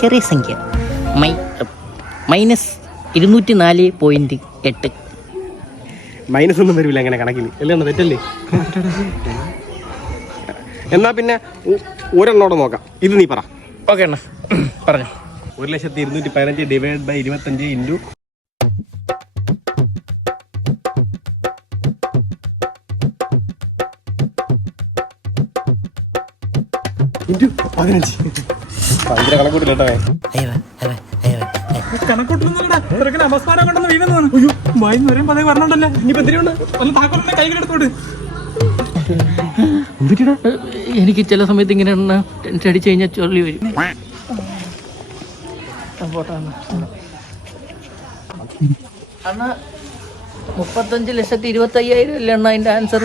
ചെറിയ സംഖ്യ -204.8. മൈനസ് ഒന്നും വരില്ല അങ്ങനെ കണക്കിന് അല്ലേ? തെറ്റല്ലേ? എന്നാ പിന്നെ ഒരെണ്ണോടെ നോക്കാം. ഇത് നീ പറ. ഓക്കെ അണ്ണ പറഞ്ഞു. 1,215 ഡിവൈഡ് ബൈ 25 ഇൻറ്റു 15. ഭയങ്കര കണക്കൂട്ടില്ല കേട്ടോ. എനിക്ക് ചില സമയത്ത് ഇങ്ങനെ ടെൻഷൻ അടിച്ചു കഴിഞ്ഞാൽ ചൊല്ലി വരും. അണ്ണ 35,25,000 അല്ലേ അണ്ണ അതിന്റെ ആൻസർ?